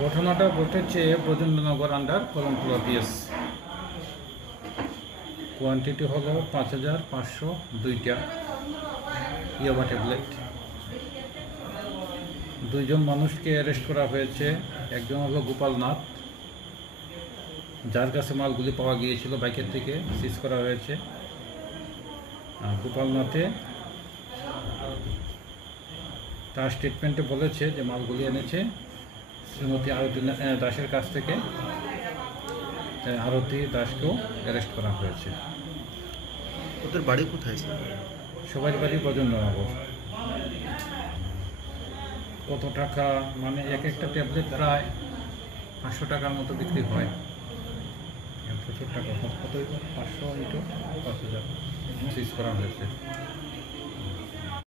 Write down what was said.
ঘটনাটা ঘটেছে Brajendranagar under Kalampura PS. Quantity হলো 5502টা ইয়াবা ট্যাবলেট। দুইজন মানুষকে অ্যারেস্ট করা হয়েছে। একজন হলো গোপাল নাথ, যার কাছে মালগুলি পাওয়া গিয়েছিল বাইকের থেকে সিজ করা হয়েছে। গোপাল নাথে তার স্টেটমেন্টে বলেছে যে মালগুলি এনেছে শ্রীমতী আরতি দাসের কাছ থেকে। আরতি দাসকেও অ্যারেস্ট করা হয়েছে। ওদের বাড়ি কোথায়? সবাই বাড়ি ব্রজেন্দ্রনগর। কত টাকা, মানে এক একটা ট্যাবলেট প্রায় 500 টাকার মতো বিক্রি হয়। প্রচুর টাকা, কত 500 ইন্টু 5000 সিজ করা হয়েছে।